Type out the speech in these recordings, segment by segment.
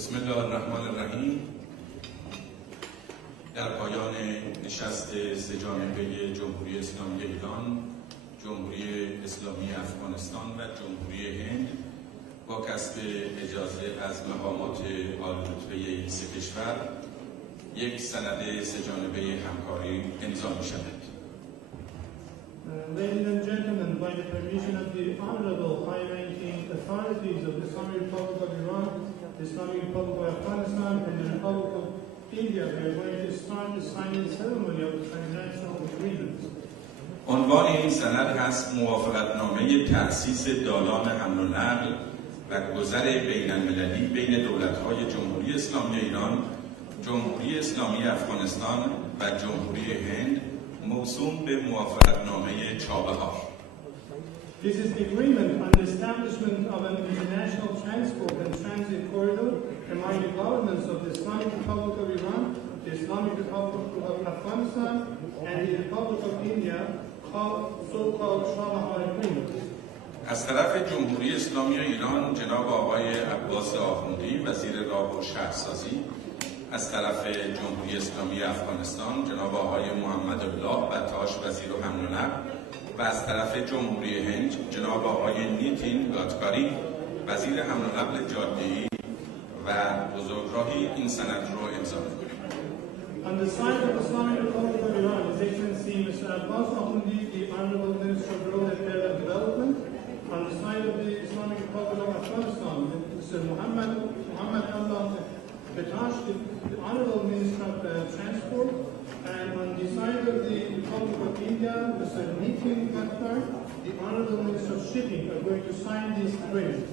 بسم الله الرحمن الرحیم. در پایان نشست سه جانبه جمهوری اسلامی ایران، جمهوری اسلامی افغانستان و جمهوری هند با کسب اجازه از مقامات عالی‌رتبه این سه کشور یک سند سه جانبه همکاری امضا می‌شود. Ladies and gentlemen, by the permission of the honorable high-ranking authorities of the Islamic Republic of Iran, the Islamic Republic of Afghanistan, and the Republic of India, we are going to start the signing ceremony of the transnational agreements. عنوان این سند هست موافقتنامه تأسیس دالان حمل و نقل و گذر بین المللی بین دولت‌های جمهوری اسلامی ایران، جمهوری اسلامی افغانستان و جمهوری هند موسوم به موافقتنامه چابهار. This is the agreement on the establishment of an international transport and transit corridor among the governments of the Islamic Republic of Iran, the Islamic Republic of Afghanistan, and the Republic of India, so-called Chabahar Agreement. از طرف جمهوری اسلامی ایران جناب آقای عباس آخوندی وزیر راه و شهرسازی، از طرف جمهوری اسلامی افغانستان جناب آقای محمد الله بطاش وزیر حمل و نقل و از طرف جمهوری هند جناب آقای نیتین گادکاری وزیر حمل و نقل جاده‌ای و بزرگراهی این سند رو امضا می‌کنیم. On the side of the Islamic Republic of Iran, His Excellency Mr. Abbas Ahmadi, the Honorable Minister of Road and Area Development. On the side of the Islamic Republic of Afghanistan, Mr. Muhammad Allah Betash, the Honorable Minister of Transport. And on the side of the Republic of India, Mr. Nitin Gadkar, the Honorable Minister of Shipping, are going to sign this agreement.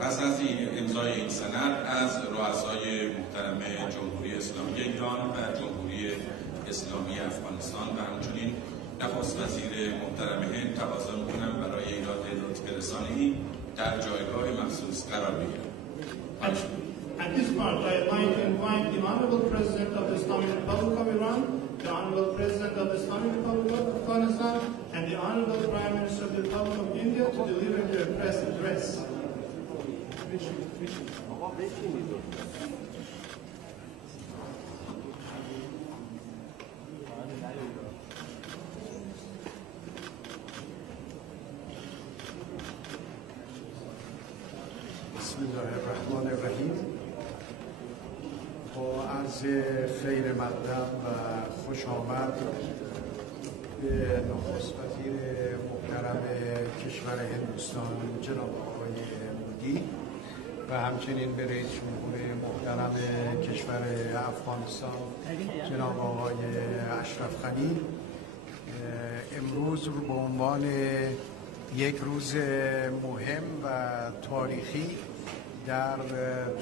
پس از امضای این سند از رؤسای محترم جمهوری اسلامی ایران و جمهوری اسلامی افغانستان و همچنین نخست وزیر محترم هند تقاضا می‌کنم برای ایراد رتبه رسانی در جایگاه مخصوص قرار بگیرند. At this part, I'd like to invite the Honorable President of the Islamic Republic of Iran, the Honorable President of the Islamic Republic of Afghanistan, and the Honorable Prime Minister of the Republic of India to deliver their press address. بسم الله الرحمن الرحیم. با عرض خیر مقدم و خوش آمد به نخست وزیر محترم کشور هندوستان جناب آقای مودی و همچنین به رئیس جمهور محترم کشور افغانستان جناب آقای اشرف غنی. امروز رو به عنوان یک روز مهم و تاریخی در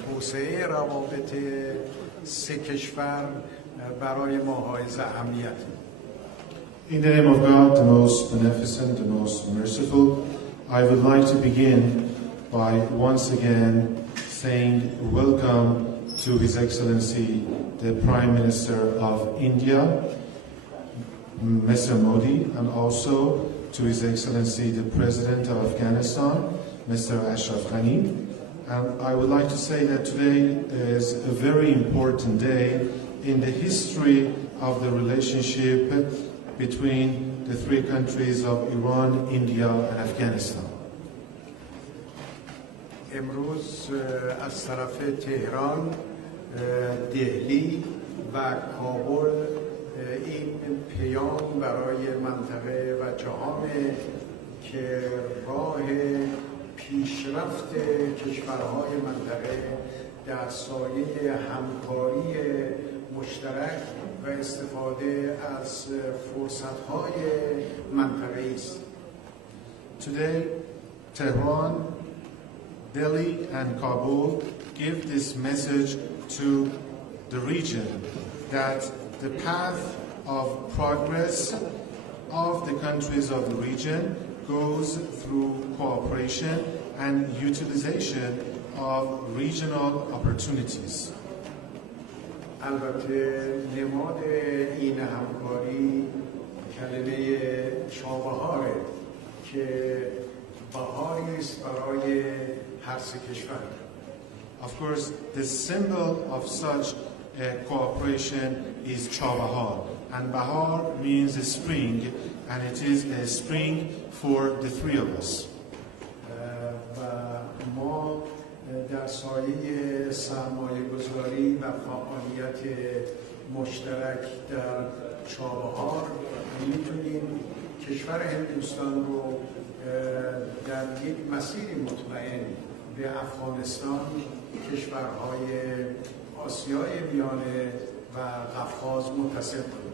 توسعه روابط سه کشور برای ما حائز اهمیت. In the name of God, the most beneficent, the most merciful, I would like to begin by once again saying welcome to His Excellency, the Prime Minister of India, Mr. Modi, and also to His Excellency, the President of Afghanistan, Mr. Ashraf Ghani. And I would like to say that today is a very important day in the history of the relationship between the three countries of Iran, India, and Afghanistan. امروز از طرف تهران، دهلی و کابل این پیام برای منطقه و جهان که راه پیشرفت کشورهای منطقه در سایه همکاری مشترک و استفاده از فرصت‌های منطقه‌ای است. Today, Tehran, Delhi, and Kabul give this message to the region that the path of progress of the countries of the region goes through cooperation and utilization of regional opportunities. البته نماد این همکاری کلمه چابهاره که بهاری است برای هر سه کشور. Of course, the symbol of such cooperation is Chabahar, and Bahar means a spring, and it is a spring for the three of us. و ما در سایه سرمایه گذاری و فعالیت مشترک در چابهار میتونیم کشور هندوستان رو در یک مسیری مطمئن به افغانستان، کشورهای آسیای میانه و قفقاز متصل کنیم.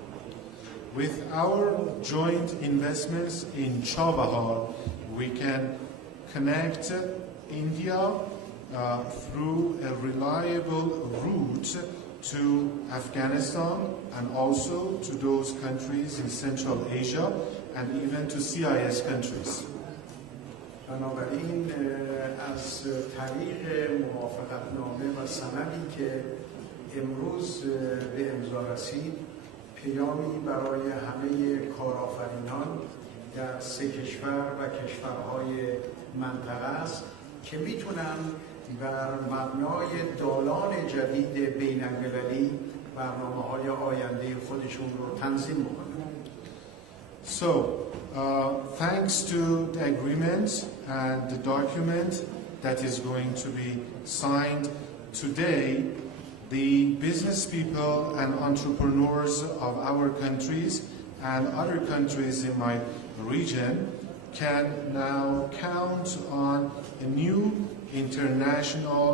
With our joint investments in Chabahar, we can connect India through a reliable route to Afghanistan and also to those countries in Central Asia and even to CIS countries. بنابراین از طریق موافقتنامه و سندی که امروز به امضا رسید، پیامی برای همه کارآفرینان در سه کشور و کشورهای منطقه است که میتونن بر مبنای دالان جدید بین‌المللی برنامه‌های آینده خودشون رو تنظیم بکنن. So, thanks to the agreement and the document that is going to be signed today, the business people and entrepreneurs of our countries and other countries in my region can now count on a new international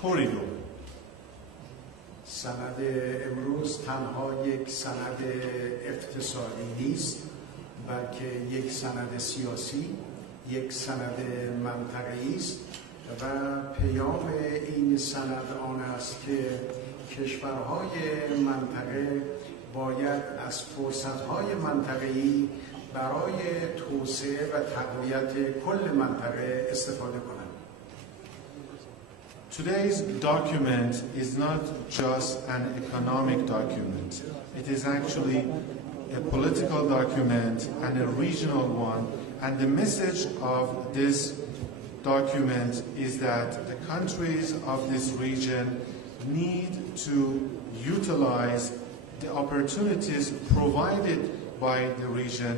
corridor. سند امروز تنها یک سند اقتصادی نیست، بلکه یک سند سیاسی، یک سند منطقه‌ای است و پیام این سند آن است که کشورهای منطقه باید از فرصت‌های منطقه‌ای برای توسعه و تقویت کل منطقه استفاده کنند. Today's document is not just an economic document. It is actually a political document and a regional one. And the message of this document is that the countries of this region need to utilize the opportunities provided by the region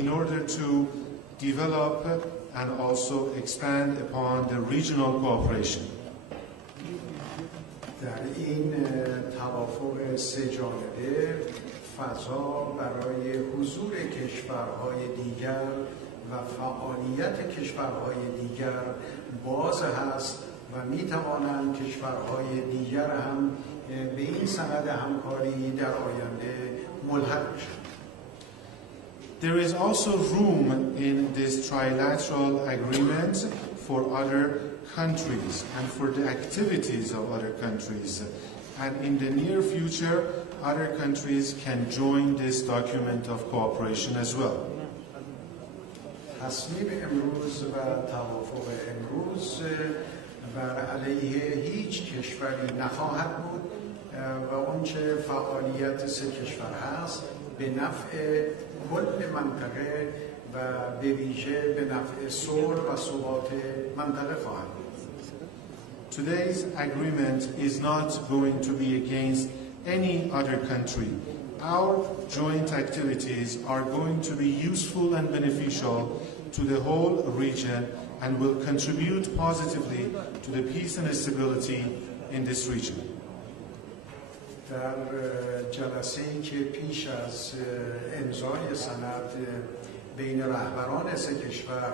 in order to develop and also expand upon the regional cooperation. در این توافق سه جانبه فضا برای حضور کشورهای دیگر و فعالیت کشورهای دیگر باز هست و می توانند کشورهای دیگر هم به این سند همکاری در آینده ملحق بشند. There is also room in this trilateral agreement for other countries and for the activities of other countries. And in the near future, other countries can join this document of cooperation as well. تصمیم امروز و توافق امروز بر علیه هیچ کشوری نخواهد بود و اونچه فعالیت سه کشور هست به نفع کل منطقه و به ویژه به نفع صلح و ثبات منطقه خواهد بود. Today's agreement is not going to be against any other country. Our joint activities are going to be useful and beneficial to the whole region and will contribute positively to the peace and stability in this region. در جلسه‌ای که پیش از امضای سند بین رهبران سه کشور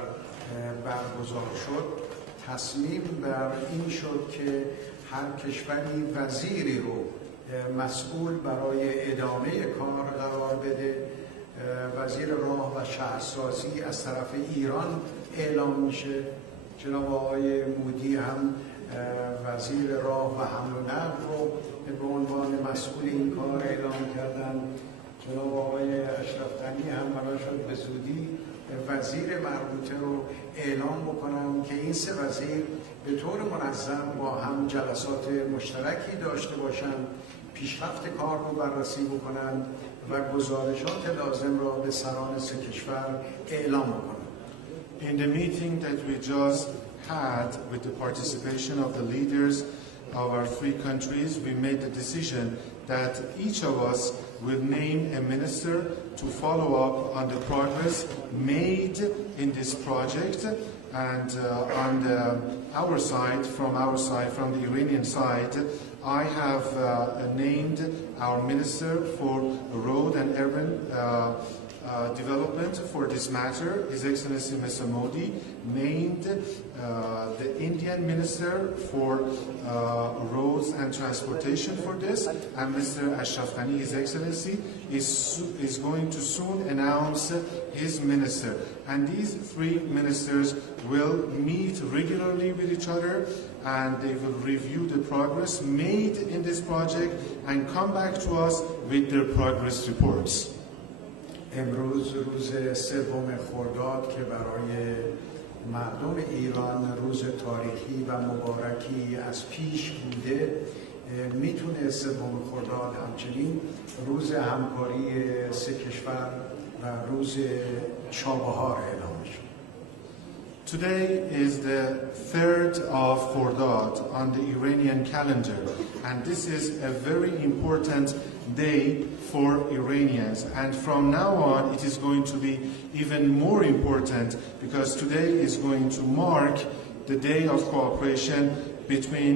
برگزار شد، تصمیم بر این شد که هر کشوری وزیری رو مسئول برای ادامه کار قرار بده. وزیر راه و شهرسازی از طرف ایران اعلام میشه. جناب آقای مودی هم وزیر راه و حمل و نقل رو به عنوان مسئول این کار اعلام کردن. جناب آقای اشرف غنی هم قرار شد به زودی وزیر مربوطه رو اعلام بکنن که این سه وزیر به طور منظم با هم جلسات مشترکی داشته باشن، پیشرفت کار رو بررسی بکنن و گزارشات لازم را به سران سه کشور اعلام بکنن. In the meeting that we just had with the participation of the leaders of our three countries, we made the decision that each of us will name a minister to follow up on the progress made in this project. And on our side, from the Iranian side, I have named our Minister for Road and Urban Development for this matter, His Excellency Mr. Modi, named the Indian Minister for Roads and Transportation for this, and Mr. Ashraf Ghani, His Excellency, is going to soon announce his minister. And these three ministers will meet regularly with each other, and they will review the progress made in this project and come back to us with their progress reports. امروز روز سوم خرداد که برای مردم ایران روز تاریخی و مبارکی از پیش بوده، میتونه سوم خرداد همچنین روز همکاری سه کشور و روز چابهار اعلام شد. Today is the 3rd of Khordad on the Iranian calendar, and this is a very important day for Iranians. And from now on, it is going to be even more important because today is going to mark the day of cooperation between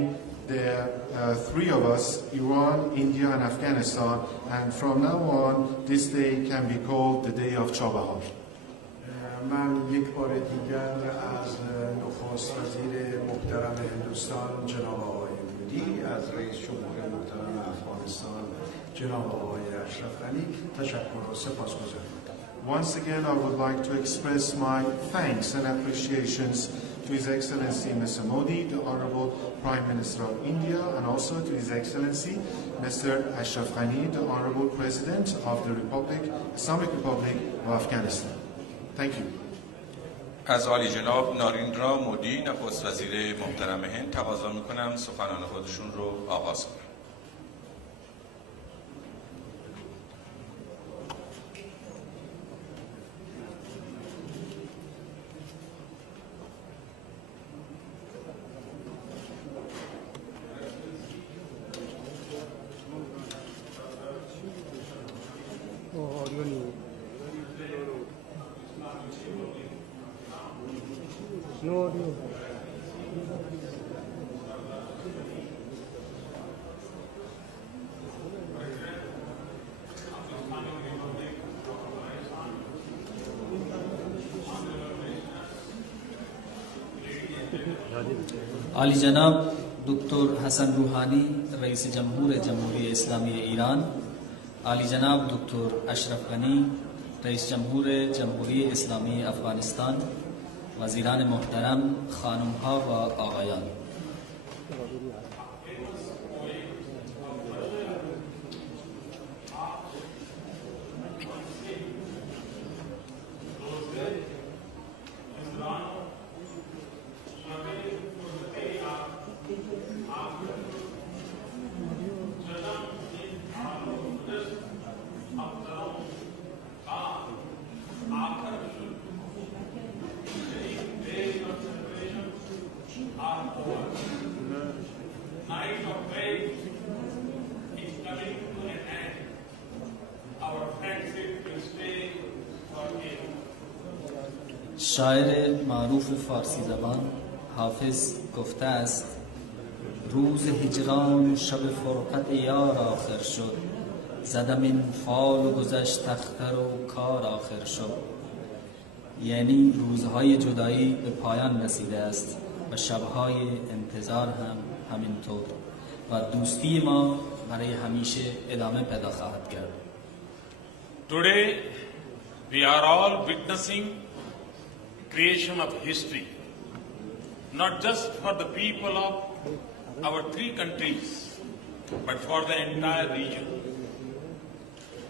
the three of us, Iran, India, and Afghanistan. And from now on, this day can be called the day of Chabahar. من یک بار دیگر از نخست وزیر محترم هندوستان جناب آقای مودی، از رئیس جمهور محترم افغانستان جناب آقای اشرف غنی تشکر و سپاسگزارم. Once again, I would like to express my thanks and appreciations to His Excellency Mr. Modi, the Honorable Prime Minister of India, and also to His Excellency Mr. Ashraf Ghani, the Honorable President of the Islamic Republic of Afghanistan. Thank you. از عالی جناب ناریندرا مودی نخست وزیر محترم هند تقاضا میکنم سخنان خودشون رو آغاز کنند. عالی جناب دکتر حسن روحانی رئیس جمهور جمهوری اسلامی ایران، عالی جناب دکتر اشرف غنی رئیس جمهور جمهوری اسلامی افغانستان، وزیران محترم، خانم‌ها و آقایان، شاعر معروف فارسی زبان حافظ گفته است روز هجران و شب فرقت یار آخر شد، زدم این فال و گذشت اختر و کار آخر شد. یعنی روزهای جدایی به پایان رسیده است و شبهای انتظار هم همینطور و دوستی ما برای همیشه ادامه پیدا خواهد کرد. Today we are all witnessing creation of history, not just for the people of our three countries, but for the entire region.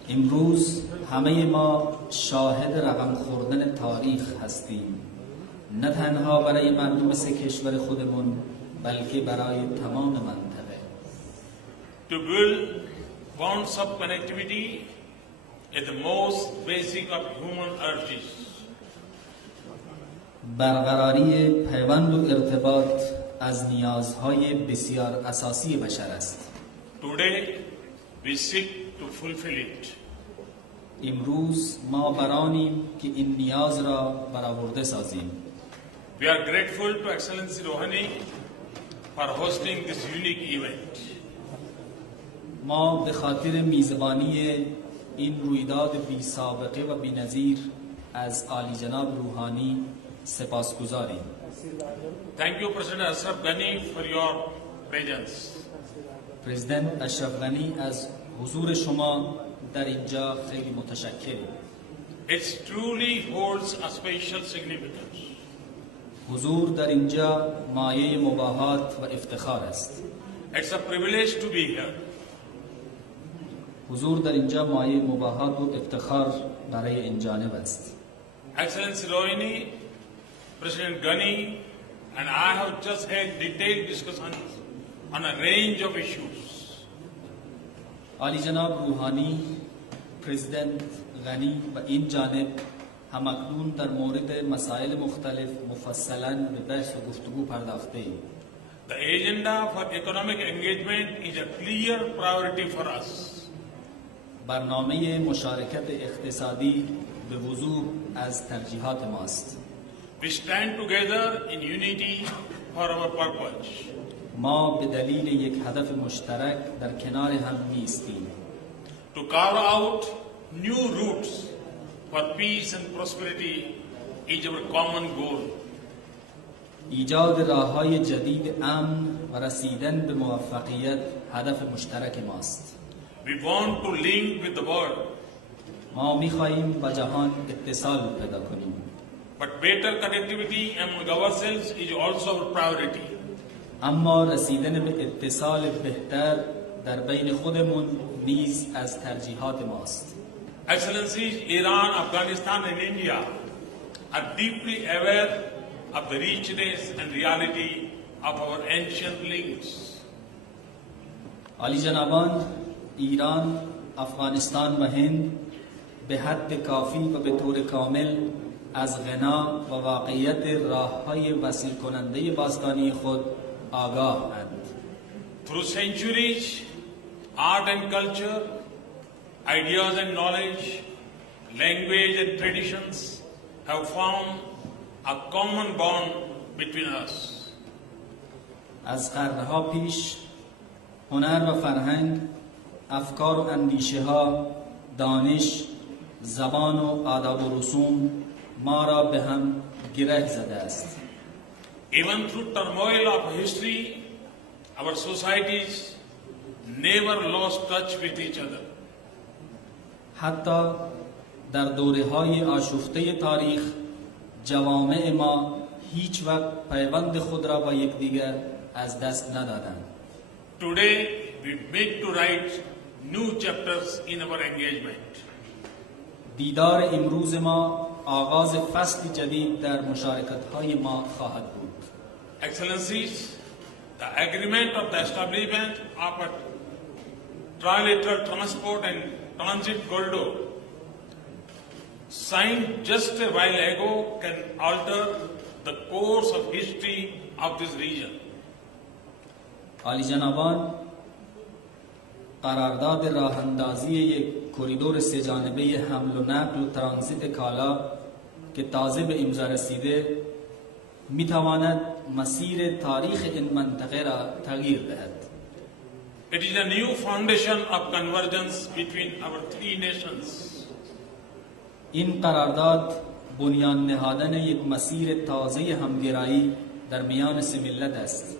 امروز همه ما شاهد رقم خوردن تاریخ هستیم، نه تنها برای مردم سه کشور خودمون بلکه برای تمام منطقه. To build bonds of connectivity is the most basic of human urges. برقراری پیوند و ارتباط از نیازهای بسیار اساسی بشر است. Today we seek to fulfill it. امروز ما برانیم که این نیاز را برآورده سازیم. We are grateful to Excellency Rouhani for hosting this unique event. ما به خاطر میزبانی این رویداد بی سابقه و بی نظیر از عالی جناب روحانی سپاسگزاریم. Thank you, President Ashraf Ghani, for your presence. پرزیدنت اشرف غنی از حضور شما در اینجا خیلی متشکریم. It truly holds a special significance. حضور در اینجا مایه مباهات و افتخار است. It's a privilege to be here. حضور در اینجا مایه مباهات و افتخار برای این جانب است. Excellency Rouhani, President Ghani, and I have just had detailed discussions on a range of issues. عالی جناب روحانی، پرزیدنت غنی و این جانب همکنون در مورد مسائل مختلف مفصلاً به بحث و گفتگو پرداخته ایم. The agenda for economic engagement is a clear priority for us. برنامه مشارکت اقتصادی به وضوح از ترجیحات ماست. We stand together in unity for our purpose. ما به دلیل یک هدف مشترک در کنار هم می‌ایستیم. To carve out new routes for peace and prosperity is our common goal. ایجاد راه‌های جدید امن و رسیدن به موفقیت هدف مشترک ماست. We want to link with the world, ما می‌خواهیم با جهان اتصال پیدا کنیم. but better connectivity among ourselves is also our priority. اما رسیدن به اتصال بهتر در بین خودمون نیز از ترجیحات ماست. Excellencies, Iran, Afghanistan and India are deeply aware of the richness and reality of our ancient links. عالی جنابان، ایران، افغانستان و هند به حد کافی و به طور کامل از غنا و واقعیت راه‌های وسیع کننده بازگانی خود آگاه‌اند. Through centuries, art and culture, ideas and knowledge, language and traditions have formed a common bond between us. از قرنها پیش هنر و فرهنگ، افکار و اندیشه ها، دانش، زبان و آداب و رسوم ما را به هم گره زده است. Even through turmoil of history, our societies never lost touch with each other. حتی در دوره‌های آشفته تاریخ جوامع ما هیچ وقت پیوند خود را با یکدیگر از دست ندادند. Today, we beg to write new chapters in our engagement. دیدار امروز ما آغاز فصل جدید در مشارکت‌های ما خواهد بود. Excellencies, the agreement of the establishment of a Trilateral Transport and Transit Corridor signed just a while ago can alter the course of history of this region. عالی جنابان، قرارداد راه اندازی یک کریدور سه جانبه حمل و نقل و ترانزیت کالا که تازه به امضا رسیده میتواند مسیر تاریخ این منطقه را تغییر دهد. It is a new foundation of convergence between our three nations. این قرارداد بنیان نهادن یک مسیر تازه همگرایی در میان سه ملت است.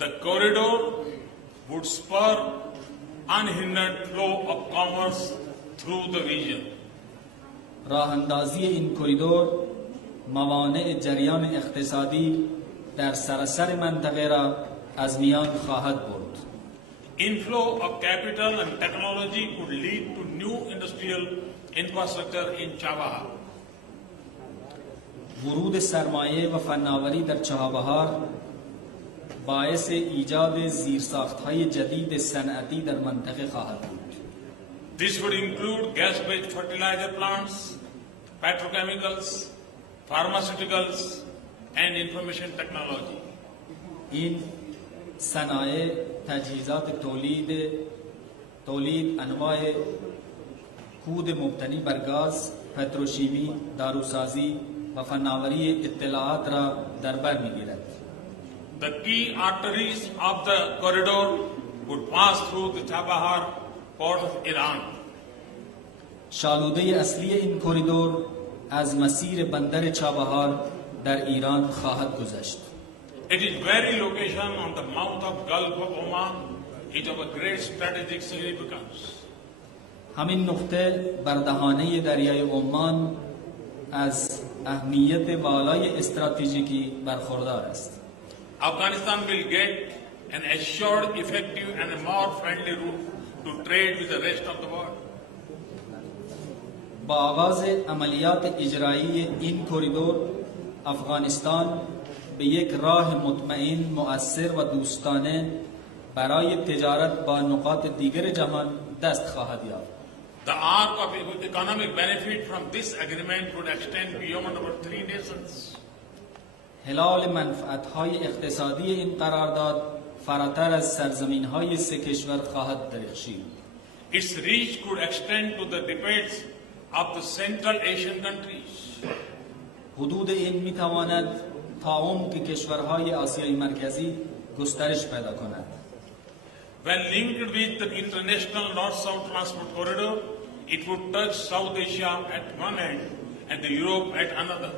The corridor would spur unhindered flow of commerce through the region. راه اندازی این کریدور موانع جریان اقتصادی در سراسر منطقه را از میان خواهد برد. Inflow of capital and technology could lead to new industrial infrastructure in Chabahar. ورود سرمایه و فناوری در چابهار باعث ایجاد زیرساخت‌های جدید صنعتی در منطقه خواهد بود. This would include gas-based fertilizer plants, petrochemicals, pharmaceuticals, and information technology. این صنایع تجهیزات تولید انواع کود مبتنی بر گاز، پتروشیمی، داروسازی و فناوری اطلاعات را در بر می‌گیرد. The key arteries of the corridor would pass through the Chabahar port of Iran. شالوده اصلی این کریدور از مسیر بندر چابهار در ایران خواهد گذشت. It is very location on the mouth of Gulf of Oman is of a great strategic significance. همین نقطه بر دهانه دریای عمان از اهمیت بالای استراتژیکی برخوردار است. Afghanistan will get an assured, effective and a more friendly route to trade with the rest of the world. با آغاز عملیات اجرایی این کریدور افغانستان به یک راه مطمئن، مؤثر و دوستانه برای تجارت با نقاط دیگر جهان دست خواهد یافت. The arc of economic benefit from this agreement would extend beyond our three nations. هلال منفعت‌های اقتصادی این قرارداد فراتر از سرزمین‌های سه کشور خواهد درخشید. Its reach could extend to the debates of the Central Asian countries. حدود این می‌تواند تا عمق کشورهای آسیای مرکزی گسترش پیدا کند. When linked with the international north-south transport corridor, it would touch South Asia at one end and the Europe at another.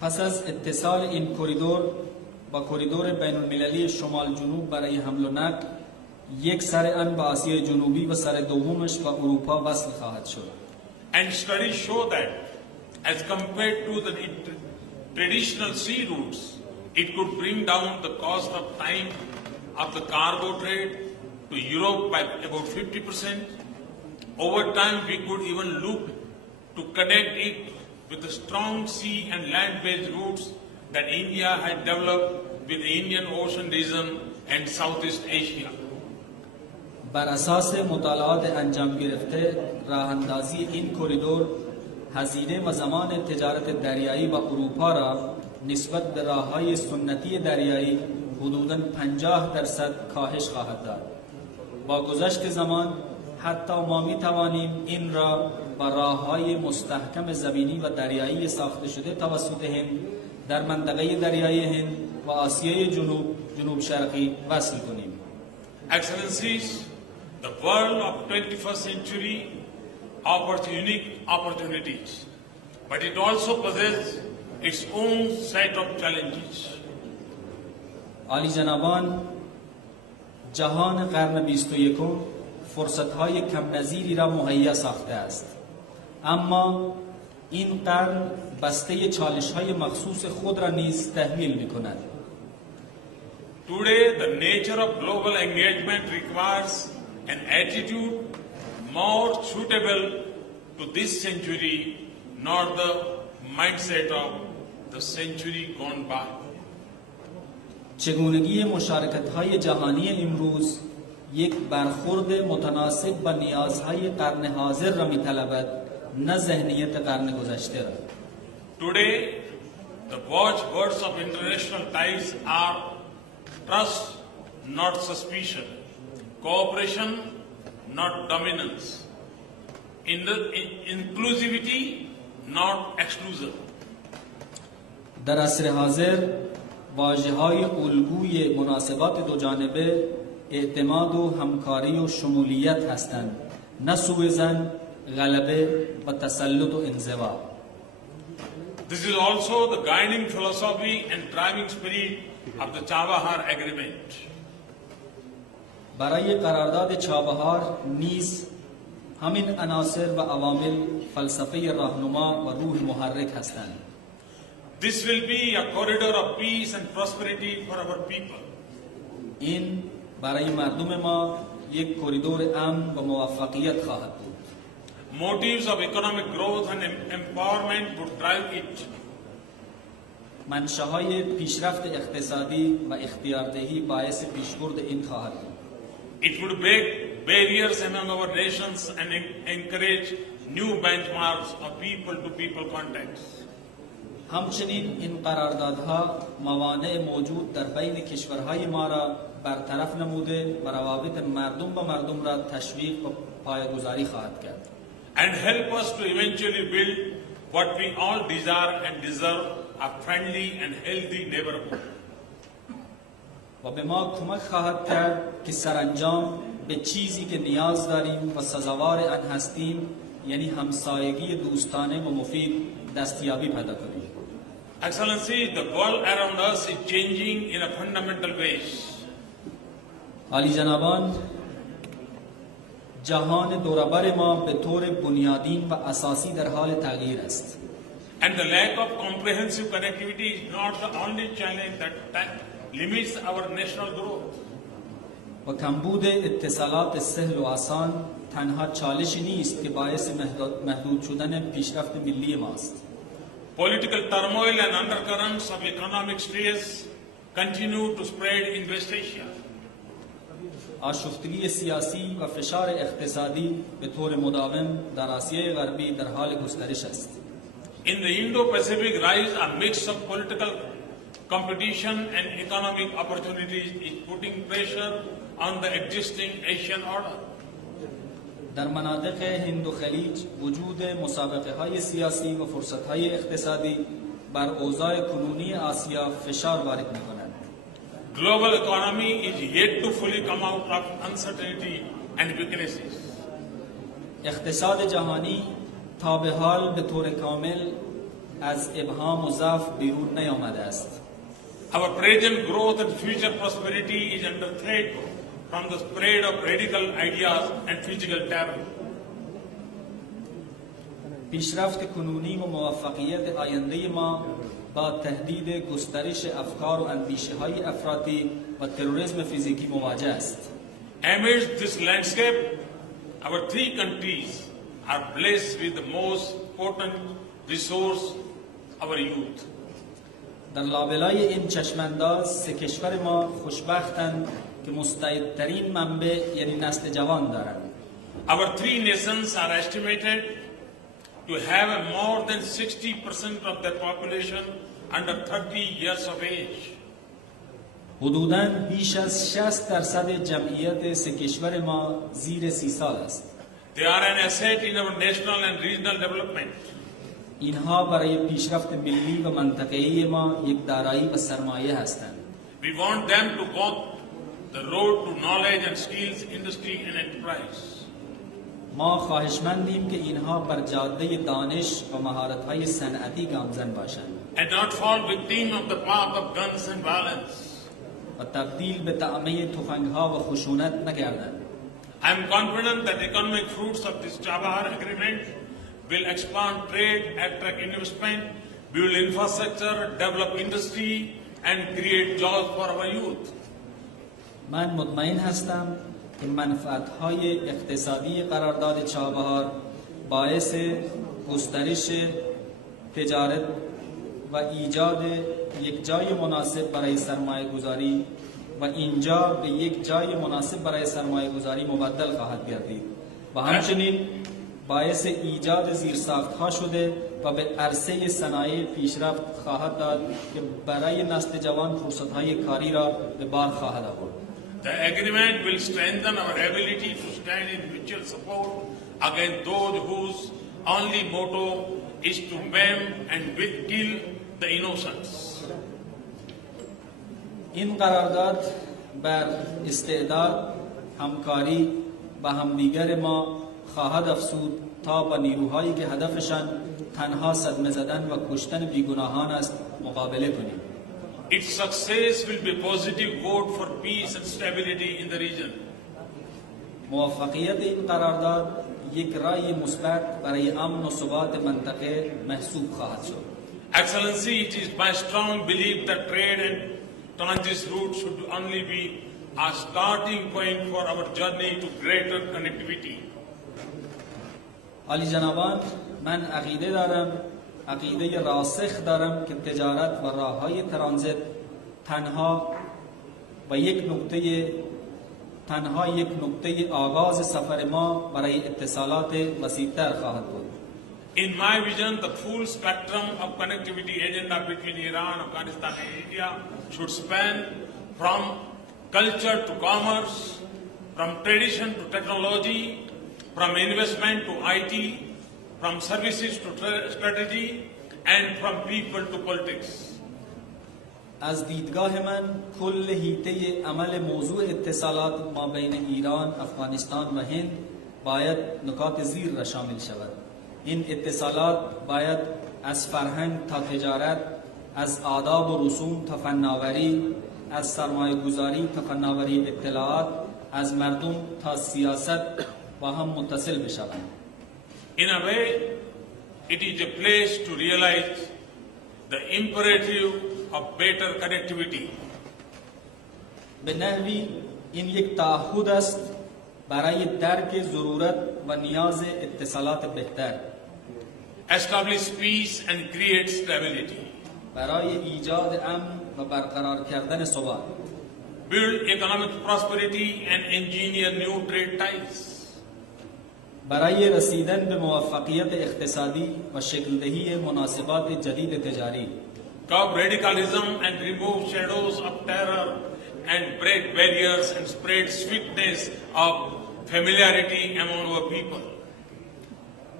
پس از اتصال این کریدور با کریدور بین المللی شمال جنوب برای حمل و نقل، یک سر آن با آسیای جنوبی و سر دومش با اروپا وصل خواهد شد. And studies show that as compared to the traditional sea routes, it could bring down the cost of time of the cargo trade to Europe by about 50%. Over time, we could even look to connect it with the strong sea and land-based routes that India had developed with the Indian Ocean region and Southeast Asia. بر اساس مطالعات انجام گرفته، راه اندازی این کریدور هزینه و زمان تجارت دریایی با اروپا را نسبت به راه‌های سنتی دریایی حدوداً 50% کاهش خواهد داد. با گذشت زمان حتی ما می‌توانیم این را با راه‌های مستحکم زمینی و دریایی ساخته شده توسط هند در منطقه دریایی هند و آسیای جنوب شرقی وصل کنیم. Excellencies, the world of 21st century offers unique opportunities, but it also possesses its own set of challenges. عالی جنابان، جهان قرن 21 فرصت‌های کم نظیری را مهیا ساخته است، اما این قرن بسته چالش‌های مخصوص خود را نیز تحمیل می‌کند. Today, the nature of global engagement requires an attitude more suitable to this century, not the mindset of the century gone by. چگونگی مشارکت‌های جهانی امروز یک برخورد متناسب با نیازهای قرن حاضر را می‌طلبد، نه ذهنیت قرن گذشته را. Today, the watchwords of international ties are trust, not suspicion, cooperation, not dominance, inclusivity, not exclusive. در عصر حاضر واژه‌های الگوی مناسبات دو جانبه اعتماد و همکاری و شمولیت هستند، نه سوءظن، غلبه و تسلط و انزوا. This is also the guiding philosophy and driving spirit of the Chabahar Agreement. برای قرارداد چابهار نیز همین عناصر و عوامل فلسفه راهنما و روح محرک هستند. This will be a corridor of peace and prosperity for our people. این برای مردم ما یک کریدور امن و موفقیت خواهد بود. Motives of economic growth and empowerment would drive it. منشأهای پیشرفت اقتصادی و اختیاردهی باعث پیشبرد این خواهد بود. It would break barriers among our nations and encourage new benchmarks of people-to-people contacts. همچنین این قراردادها موانع موجود در بین کشورهای ما را برطرف نموده و روابط مردم با مردم را تشویق و پایه‌گذاری خواهد کرد. And help us to eventually build what we all desire and deserve, a friendly and healthy neighborhood. و به ما کمک خواهد کرد که سرانجام به چیزی که نیاز داریم و سزاوار آن هستیم، یعنی همسایگی دوستانه و مفید، دستیابی پیدا کنیم. Excellency, the world around us is changing in a fundamental ways. عالی جنابان، جهان دوربر ما به طور بنیادین و اساسی در حال تغییر است. And the lack of comprehensive connectivity is not the only challenge that limits our national growth. و کمبود اتصالات سهل و آسان تنها چالشی نیست که باعث محدود شدن پیشرفت ملی ماست. Political turmoil and undercurrents of economic stress continue to spread in West Asia. آشفتگی سیاسی و فشار اقتصادی به طور مداوم در آسیای غربی در حال گسترش است. In the Indo-Pacific, rise a mix of political competition and economic opportunities is putting pressure on the existing Asian order. در مناطق هند و خلیج وجود مسابقه های سیاسی و فرصت های اقتصادی بر اوضاع کنونی آسیا فشار وارد می کنند. Global economy is yet to fully come out of uncertainty and weaknesses. اقتصاد جهانی تا به حال به طور کامل از ابهام و ضعف بیرون نیامده است. Our present growth and future prosperity is under threat from the spread of radical ideas and physical terror. پیشرفت کنونی و موفقیت آینده ما با تهدید گسترش افکار و اندیشه های افراطی و تروریسم فیزیکی مواجه است. Amidst this landscape, our three countries are blessed with the most potent resource, our youth. در لابلای این چشمانداز سه کشور ما خوشبختند که مستعدترین منبع یعنی نسل جوان دارند. Our three nations are estimated to have more than 60% of their population under 30 years of age. حدوداً بیش از 60% جمعیت سه کشور ما زیر 30 سال است. They are an asset in our national and regional development. اینها برای پیشرفت ملی و منطقه‌ای ما یک دارایی و سرمایه هستند. We want them to walk the road to knowledge and skills, industry and enterprise. ما خواهشمندیم که اینها بر جاده دانش و مهارت‌های صنعتی گامزن باشند And not fall victim of the path of guns and violence. و تبدیل به طعمه تفنگ‌ها و خشونت نگردند. I am confident that economic fruits of this Chabahar agreement will expand trade, attract investment, build infrastructure, develop industry and create jobs for our youth. من مطمئن هستم که منفعت‌های اقتصادی قرارداد چابهار باعث گسترش تجارت و ایجاد یک جای مناسب برای سرمایه گذاری و اینجا به یک جای مناسب برای سرمایه گذاری مبدل خواهد گردید و همچنین باعث ایجاد زیرساخت‌ها شده و به عرصه صنایع پیشرفت خواهد داد که برای نسل جوان فرصت‌های کاری را به بار خواهد آورد. The agreement will strengthen our ability to stand in mutual support against those whose only motto is to maim and kill the innocents. این قرارداد بر استعداد همکاری با همدیگر ما خواهد افزود تا با نیروهایی که هدفشان تنها صدمه زدن و کشتن بیگناهان است مقابله کنیم. Its success will be a positive vote for peace and stability in the region. موفقیت این قرارداد یک رأی مثبت برای امن و ثبات منطقه محسوب خواهد شد. Excellency, it is my strong belief that trade and transit routes should only be a starting point for our journey to greater connectivity. عالی جنابان، من عقیده راسخ دارم که تجارت و راههای ترانزیت تنها یک نقطه آغاز سفر ما برای اتصالات وسیع‌تر خواهد بود. In my vision, the full spectrum of connectivity agenda between Iran, Afghanistan and India should span from culture to commerce, from tradition to technology, from investment to IT, from services to strategy, and from people to politics. از دیدگاه من کل حیطه عمل موضوع اتصالات ما بین ایران، افغانستان و هند باید نکات زیر را شامل شود. این اتصالات باید از فرهنگ تا تجارت، از آداب و رسوم تا فناوری، از سرمایه گذاری تا فناوری اطلاعات، از مردم تا سیاست با هم متصل بشوند. In a way, it is a place to realize the imperative of better connectivity. به نحوی این یک تعهد است برای درک ضرورت و نیاز اتصالات بهتر. Establish peace and create stability. برای ایجاد امن و برقرار کردن ثبات. Build economic prosperity and engineer new trade ties. برای رسیدن به موفقیت اقتصادی و شکل‌دهی مناسبات جدید تجاری. Curb radicalism and remove shadows of terror and break barriers and spread sweetness of familiarity among our people.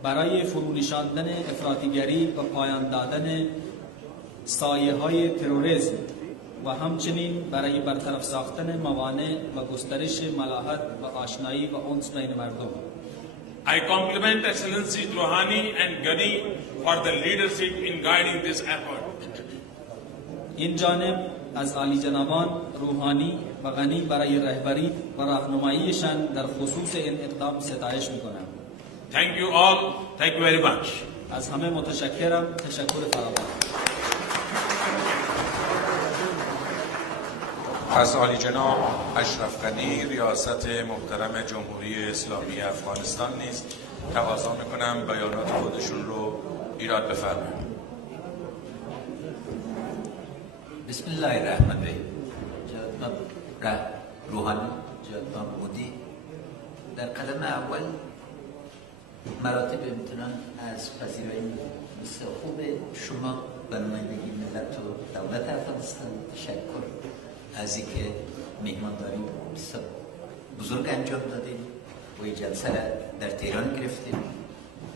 برای فرونشاندن افراطیگری و پایان دادن سایه‌های تروریسم و همچنین برای برطرف ساختن موانع و گسترش ملاحت و آشنایی و انس بین مردم. I compliment Excellency Rouhani and Ghani for the leadership in guiding this effort. این جانب از عالی جنابان روحانی و غنی برای رهبری و راهنماییشان در خصوص این اقدام ستایش می‌کنم. Thank you all. Thank you very much. از همه متشکرم. تشکر فراوان. از عالی جناب اشرف غنی ریاست محترم جمهوری اسلامی افغانستان نیز تقاضا میکنم بیانات خودشون رو ایراد بفرمایید. بسم الله الرحمن الرحیم. جناب روحانی، جناب مودی، در قدم اول مراتب امتنان از پذیرایی مثل خوب شما به نمایندگی ملت و دولت افغانستان تشکر از اینکه مهمانداری بزرگ انجام دادیم و این جلسه را در تهران گرفتیم.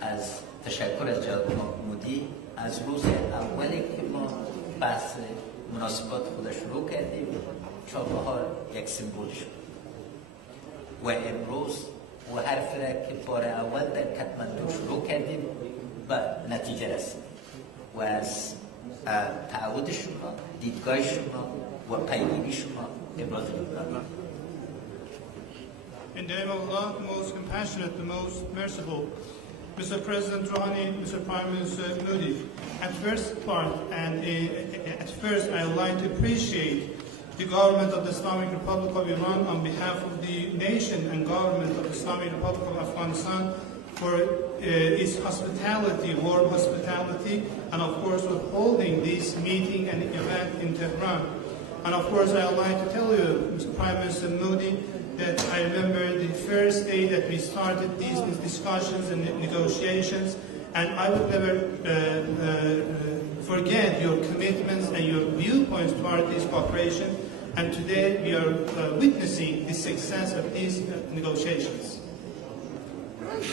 از تشکر از جناب مودی از روز اولی که ما بحث مناسبات خود شروع کردیم چهاربهار یک سمبول شد و امروز و حرف را که بار اول در کتمندو شروع کردیم و نتیجه رسید و از تعهد شما، دیدگاه شما و پیگیری شما ابراز می‌کنم. In the name of Allah, the most compassionate, the most merciful, Mr. President Rouhani, Mr. Prime Minister Modi, at first I would like to appreciate the government of the Islamic Republic of Iran on behalf of the nation and government of the Islamic Republic of Afghanistan for its hospitality, warm hospitality, and of course for holding this meeting and event in Tehran. And of course I would like to tell you, Mr. Prime Minister Modi, that I remember the first day that we started these discussions and negotiations, and I would never forget your commitments and your viewpoints toward this cooperation. And today we are witnessing the success of these negotiations.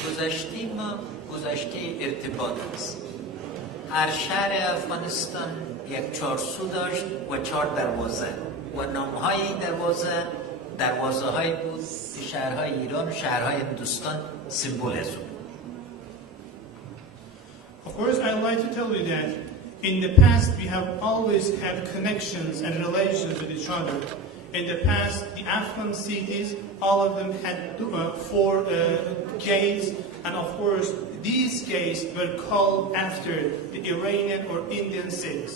گذشته ما گذشته ارتباط است. هر شهر افغانستان یک چارسو داشت و 4 دروازه و نامهای این دروازه هایی بود که شهرهای ایران و شهرهای هندوستان سمبول از اون. Of course, I'd like to tell you that in the past we have always had connections and relations with each other. In the past, the Afghan cities, all of them had 4 gates, and of course, these gates were called after the Iranian or Indian cities.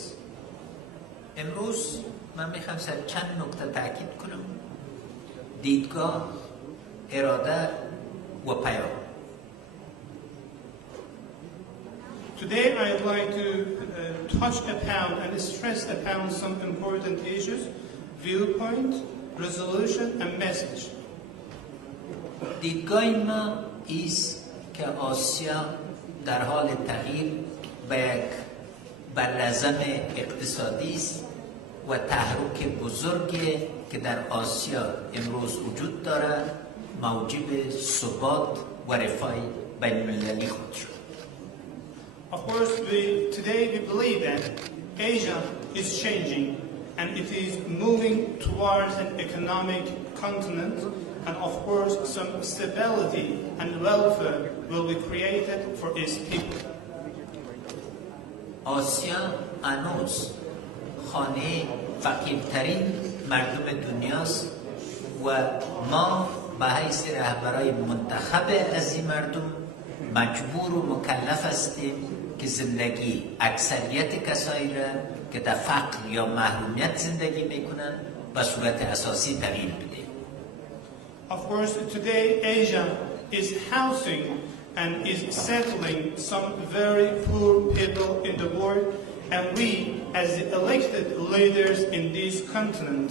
امروز من میخوام سر چند نکته تاکید کنم: دیدگاه، اراده و پیام. Today, I'd like to touch upon and stress upon some important issues: viewpoint, resolution, and message. دیدگاه ما است که آسیا در حال تغییر به یک بلزم اقتصادی است و تحرک بزرگی که در آسیا امروز وجود دارد موجب ثبات و رفاه بین المللی خود شد. Of course, today we believe that Asia is changing and it is moving towards an economic continent, and of course some stability and welfare will be created for its people. آسیا هنوز خانه فقیرترین مردم دنیاست و ما به حیث رهبرای منتخب از این مردم مجبور و مکلف هستیم که زندگی اکثریت کسایی را که در فقر یا محرومیت زندگی میکنن به صورت اساسی تغییر بده. Of course, today Asia is housing and is settling some very poor people in the world, and we, as the elected leaders in this continent,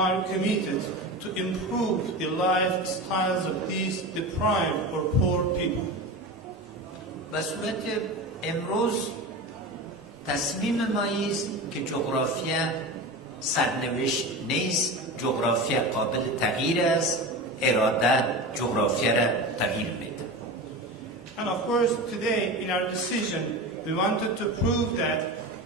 are committed to improve the lifestyles of these deprived or poor people. به صورت امروز تصمیم ما است که جغرافیا سرنوشت نیست، جغرافیا قابل تغییر است، اراده جغرافیا را تغییر میده. And of course, today in our decision, we wanted to prove that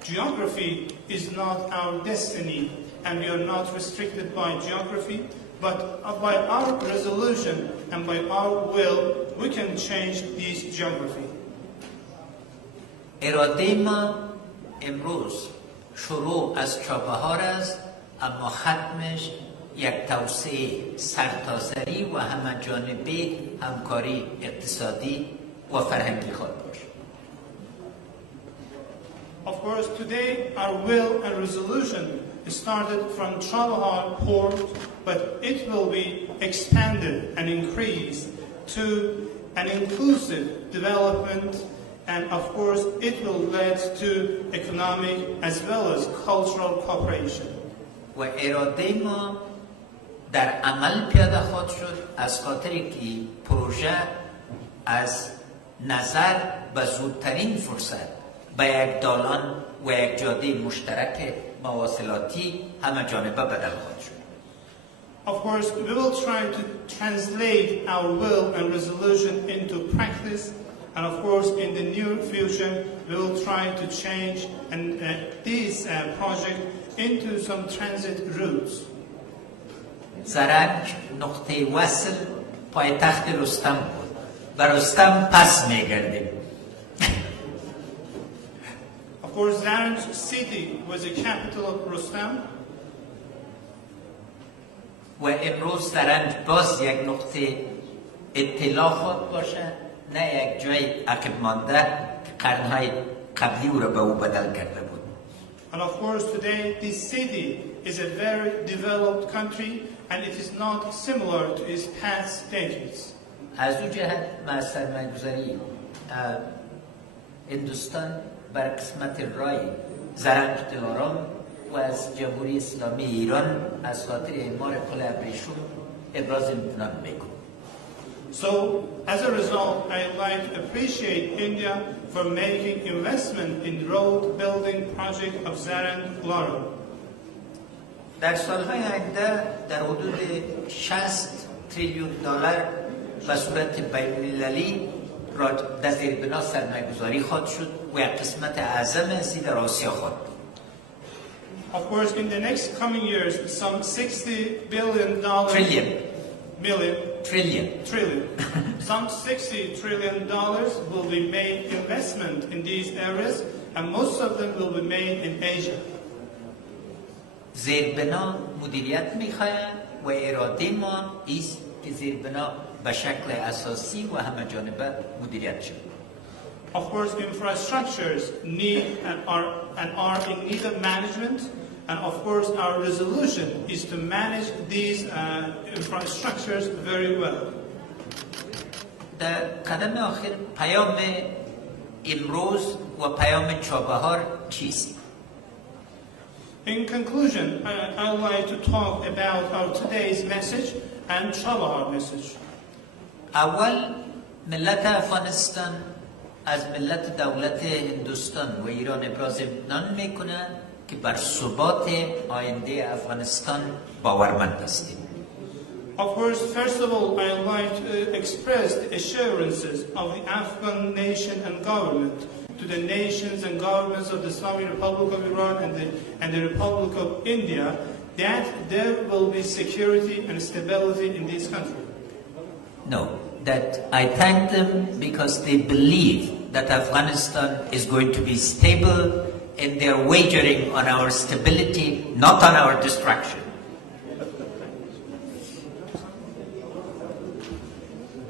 geography is not our destiny, and we are not restricted by geography, but by our resolution and by our will, we can change this geography. اراده ما امروز شروع از چابهار است، اما ختمش یک توسعه سرتاسری و همه‌جانبه همکاری اقتصادی و فرهنگی خواهد باشد. Of course, today our will and resolution started from Chabahar port, but it will be expanded and increased to an inclusive development, and of course it will lead to economic as well as cultural cooperation. و اراده ما در عمل پیاده خواهد شد از خاطری که پروژه از نظر به زودترین فرصت به یک دالان و یک جاده مشترک مواصلاتی همه جانبه بدل خواهد شد. Of course, we will try to translate our will and resolution into practice, and of course in the near future we will try to change this project into some transit routes. زرنج نقطه وصل پایتخت رستم بود و رستم پس میگردیم. Of course, Zaranj city was the capital of Rustam. و امروز زرنج باز یک نقطه اطلاع خواهد باشد، نه یک جای عقب مانده که قرنهای قبلی او را به او بدل کرده بود. And of course, today this city is a very developed country, and it is not similar to its past decades. از او جهت ما سرمایه‌گذاری هندوستان بر قسمت رای زرنج دلارام و از جمهوری اسلامی ایران از خاطر اعمار پل ابریشم ابراز امتنان میکنم. So, as a result, I'd like to appreciate India for making investment in road building project of Zaran-Laram. در سالهای آینده در حدود 60 تریلیون دلار به صورت بین‌المللی در زیر بنا سرمایه گذاری خواهد شد و یک قسمت اعظم ازی در آسیا خواهد بود. Of course, in the next coming years, some $60 billion some $60 trillion will be made investment in these areas, and most of them will be made in Asia. زیربنا مدیریت میخواهد و اراده ما است که زیربنا به شکل اساسی و همه جانبه مدیریت شد. Of course, infrastructures need and are in need of management, and of course, our resolution is to manage these infrastructures very well. در قدم آخر پیام امروز و پیام چابهار چیست؟ In conclusion, I would like to talk about our today's message and Chabahar message. اول ملت افغانستان از ملت دولت هندوستان و ایران ابراز امتنان میکنند که بر ثبات آینده افغانستان باورمند هستیم. Of course, first of all, I would like to express the assurances of the Afghan nation and government to the nations and governments of the Islamic Republic of Iran and the Republic of India that there will be security and stability in this country. No, that I thank them because they believe that Afghanistan is going to be stable and they are wagering on our stability, not on our destruction.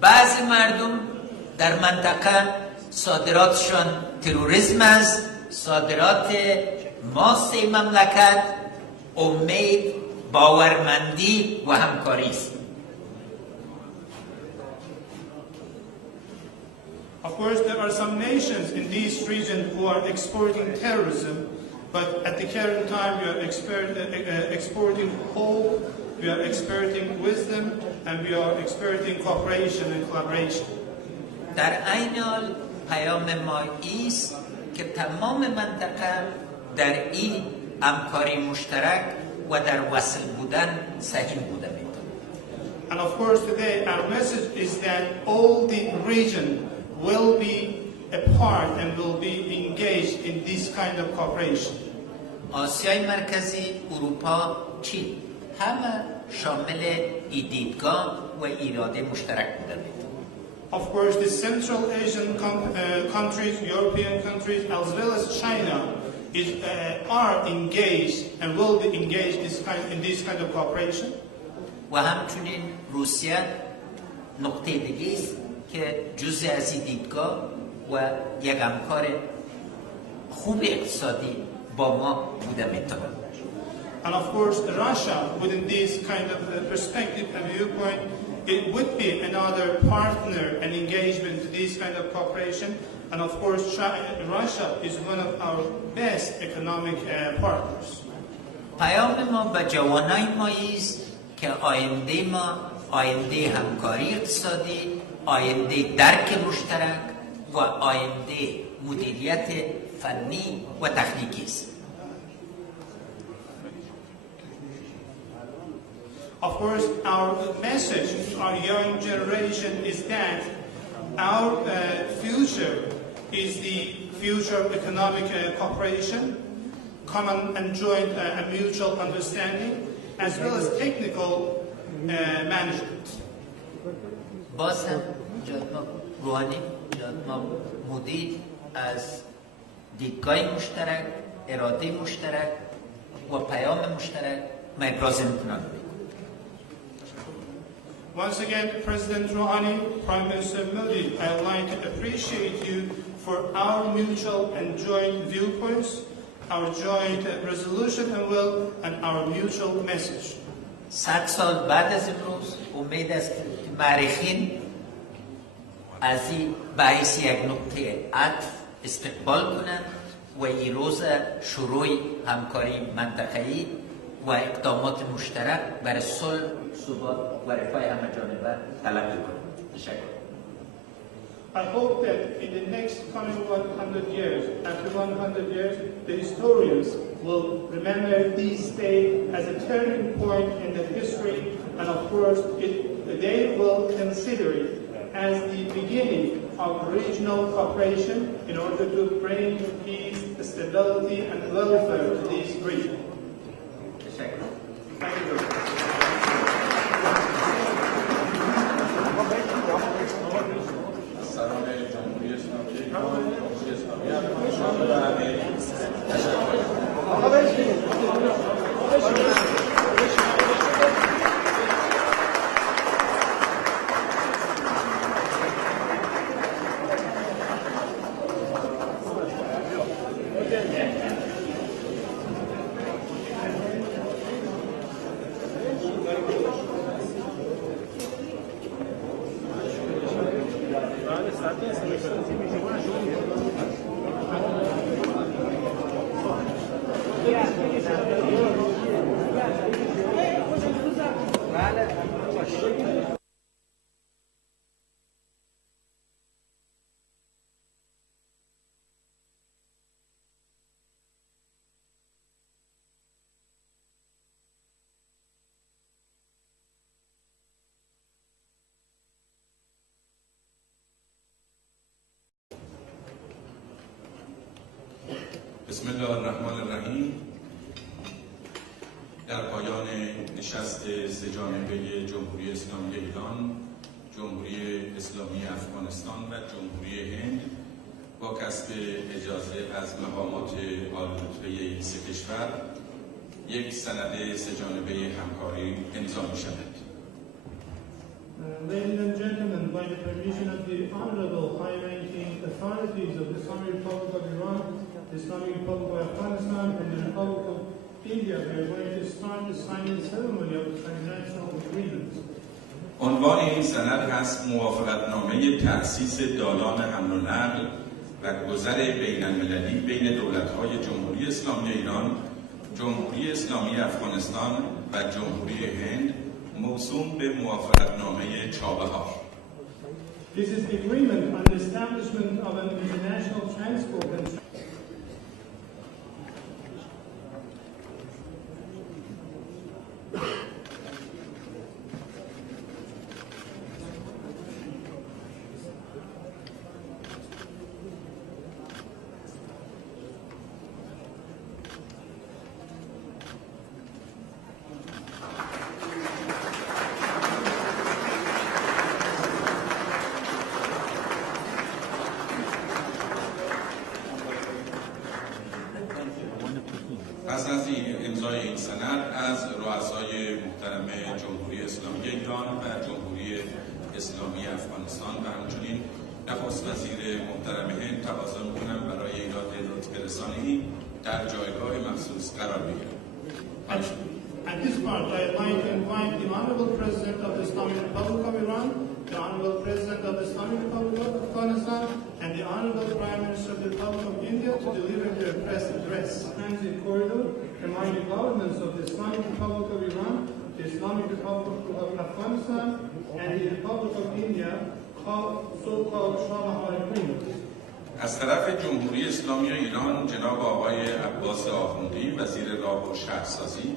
بعضی مردم در منطقه صادراتشان تروریسم است، صادرات ما سه مملکت امید، باورمندی و همکاری است. Of course, there are some nations in this region who are exporting terrorism, but at the current time we are exporting hope, we are exporting wisdom, and we are exporting cooperation and collaboration. در عین حال پیام ما است که تمام منطقه در این همکاری مشترک و در وصل بودن سهیم بوده میتونه. And of course today our message is that all the region will be a part and will be engaged in this kind of cooperation. آسیای مرکزی، اروپا، چین همه شامل این دیدگاه و اراده مشترک بوده میتونه. Of course, the Central Asian countries, European countries, as well as China, are engaged and will be engaged in this kind of cooperation. و همچنین روسیه نقطه دیگه است که جزء از این دیدگاه و یک همکار خوب اقتصادی با ما بوده میتونه. And of course, Russia, within this kind of perspective and viewpoint, it would be another partner and engagement to this kind of cooperation. And of course, Russia is one of our best economic partners. پیام ما به جوانای ما است که آینده ما آینده همکاری اقتصادی، آینده درک مشترک و آینده مدیریت فنی و تکنیکی است. Of course, our message to our young generation is that our future is the future of economic cooperation, common and joint and mutual understanding, as well as technical management. باز هم جناب روحانی، جناب مودی از دیدگاه مشترک، اراده مشترک و پیام مشترک ما ابراز امتنان می‌کنیم. Once again, President Rouhani, Prime Minister Modi, I would like to appreciate you for our mutual and joint viewpoints, our joint resolution and will, and our mutual message. 100 سال بعد از امروز امید است که مورخین از این بحث یک نقطه عطف استقبال کنند و این روز شروع همکاری منطقه‌ای و اقدامات مشترک برای صلح، ثبات و رفاه همه جانبه تلقی کنند. تشکر. I hope that in the next coming 100 years, after 100 years, the historians will remember this day as a turning point in the history, and of course, they will consider it as the beginning of regional cooperation in order to bring peace, stability, and welfare to this region. Thank you very much. بسم الله الرحمن الرحیم. در پایان نشست سه‌جانبه جمهوری اسلامی ایران، جمهوری اسلامی افغانستان و جمهوری هند با کسب اجازه از مقامات عالی‌رتبه این سه کشور یک سند سه‌جانبه همکاری امضا می‌شود. Ladies and gentlemen, by the permission of the Honorable High-Ranking authorities of the Islamic Republic of Iran, the Islamic Republic of Afghanistan, and the Republic of India, we are going to start the signing ceremony of the financial agreements. عنوان این سند هست موافقتنامه تأسیس دالان حمل و نقل و گذر بین المللی بین دولت‌های جمهوری اسلامی ایران، جمهوری اسلامی افغانستان و جمهوری هند موسوم به موافقتنامه چابهار. This is the agreement on the establishment of an international transport and پس از امضای این سند از رؤسای محترم جمهوری اسلامی ایران و جمهوری اسلامی افغانستان و همچنین نخست وزیر محترم هند تقاضا می‌کنم برای ایراد رسانه‌ای در جایگاه مخصوص قرار بگیرد. At this part, I'd like to invite the Honorable President of the Islamic Republic of Iran, the Honorable President of the Islamic Republic of Afghanistan, and the Honorable Prime Minister of the Republic of India to deliver their press address. Transit corridor among the governments of the Islamic Republic of Iran, the Islamic Republic of Afghanistan, and the Republic of India, so-called Chabahar Agreement. از طرف جمهوری اسلامی ایران جناب آقای عباس آخوندی وزیر راه و شهرسازی،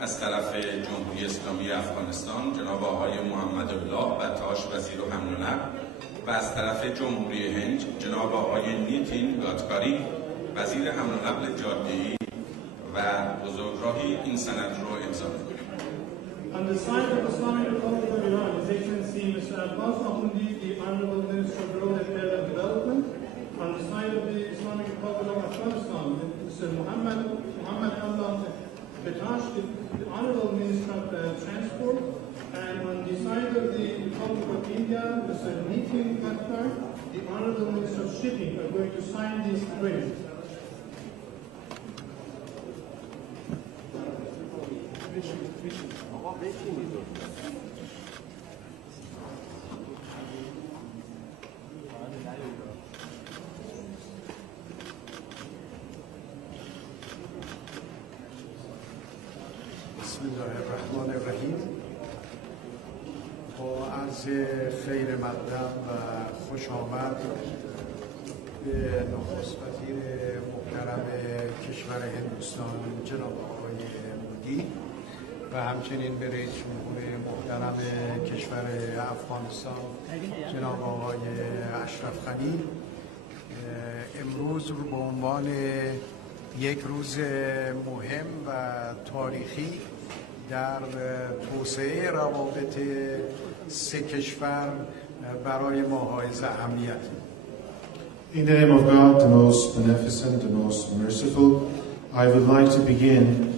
از طرف جمهوری اسلامی افغانستان جناب آقای محمد الله بطاش وزیر حمل و نقل و از طرف جمهوری هند جناب آقای نیتین گادکاری وزیر حمل و نقل جاده‌ای و بزرگراهی این سند رو امضا می‌کنیم. On the side of the Islamic Republic of Iran, His Excellency Mr. Abbas Ahmadi, the Honorable Minister of Road and Rail Development. On the side of the Islamic Republic of Afghanistan, Mr. Muhammad Allah Batash, the Honorable Minister of Transport. And on the side of the Republic of India, Mr. Nitin Gadkar, the Honorable Minister of Shipping, are going to sign this agreement. بسم الله الرحمن الرحیم. با عرض خیر مقدم و خوش آمد به نخست وزیر محترم کشور هندوستان جناب آقای مودی و همچنین به رئیس جمهور محترم کشور افغانستان جناب آقای اشرف غنی. امروز به عنوان یک روز مهم و تاریخی در توسعه روابط سه کشور برای ما حائز اهمیت. In the name of God, the most beneficent, the most merciful, I would like to begin